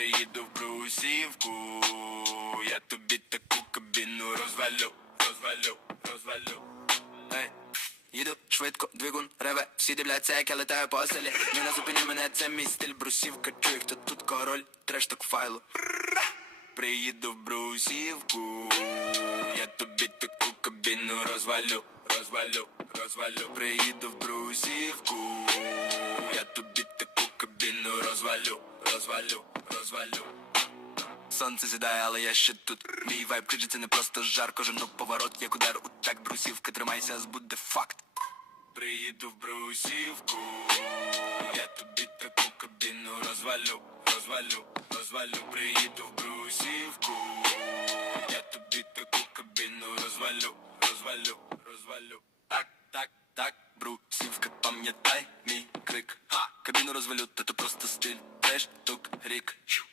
приїду в Брусівку, я тобі таку кабіну розвалю, розвалю, розвалю. Ей, їду швидко, двигун реве, всі дивляться, як я летаю по селі. Не на зупині мене, це мій стиль брусівка, чую, хто тут король, трешток файлу. Приїду в Брусівку, я тобі таку кабіну розвалю, розвалю, розвалю. Приїду в Брусівку, я тобі таку кабіну розвалю, розвалю, розвалю. Сонце сідає, але я ще тут. Мій вайб кричить, це не просто жар, кожен поворот, як удар у так брусівка, тримайся, збуде факт. Приїду в Брусівку, я тобі таку кабіну розвалю, розвалю, розвалю, приїду в Брусівку, я тобі таку кабіну розвалю, розвалю, розвалю. Так, так, так, Брусівка, пам'ятай мій крик. Ха, кабіну розвалю, та то просто стиль, треш, тук, рік. Щу.